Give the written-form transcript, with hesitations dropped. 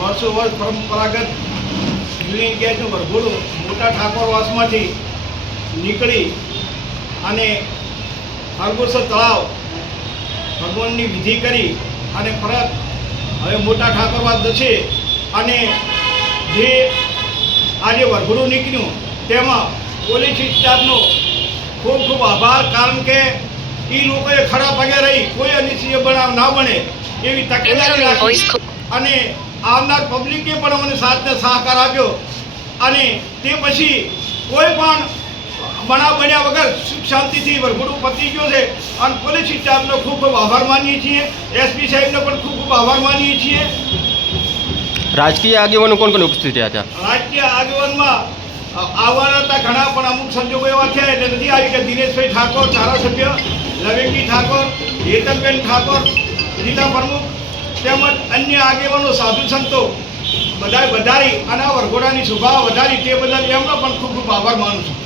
વર્ષો વર્ષ પરંપરાગત ક્લીનિંગ ગેસનું વરઘોડું મોટા ઠાકોરવાસમાંથી નીકળી અને હરગોસર તળાવ ભગવાનની વિધિ કરી અને પરત હવે મોટા ઠાકોરવાસ જશે અને જે આજે વરઘોડું નીકળ્યું તેમાં પોલીસ સ્ટાફનો ખૂબ ખૂબ આભાર, કારણ કે એ લોકોએ ખડા પગે રહી કોઈ અનિશ્ચિત બનાવ ના બને એવી તકેદારી રાખી અને આવનાર પબ્લિકે પણ અમને સાથને સહકાર આપ્યો અને તે પછી કોઈ પણ બનાવ બન્યા વગર સુખ શાંતિથી વરઘોડું પતી ગયો છે અને પોલીસ સ્ટાફનો ખૂબ ખૂબ આભાર માનીએ છીએ, એસપી સાહેબનો પણ ખૂબ ખૂબ આભાર માનીએ છીએ। રાજકીય આગેવાનો કોણ કોણ ઉપસ્થિત રહ્યા હતા? રાજકીય આગેવાનમાં આવવાના હતા ઘણા, પણ અમુક સંજોગો એવા થયા એટલે નથી આવી કે દિનેશભાઈ ઠાકોર ધારાસભ્ય, લવેંગી ઠાકોર, હેતલબેન ઠાકોર જિલ્લા પ્રમુખ તેમજ અન્ય આગેવાનો સાધુ સંતો બધાએ વધારી અને આ વરઘોડાની શોભા વધારી તે બદલ એમનો પણ ખૂબ ખૂબ આભાર માનું છું।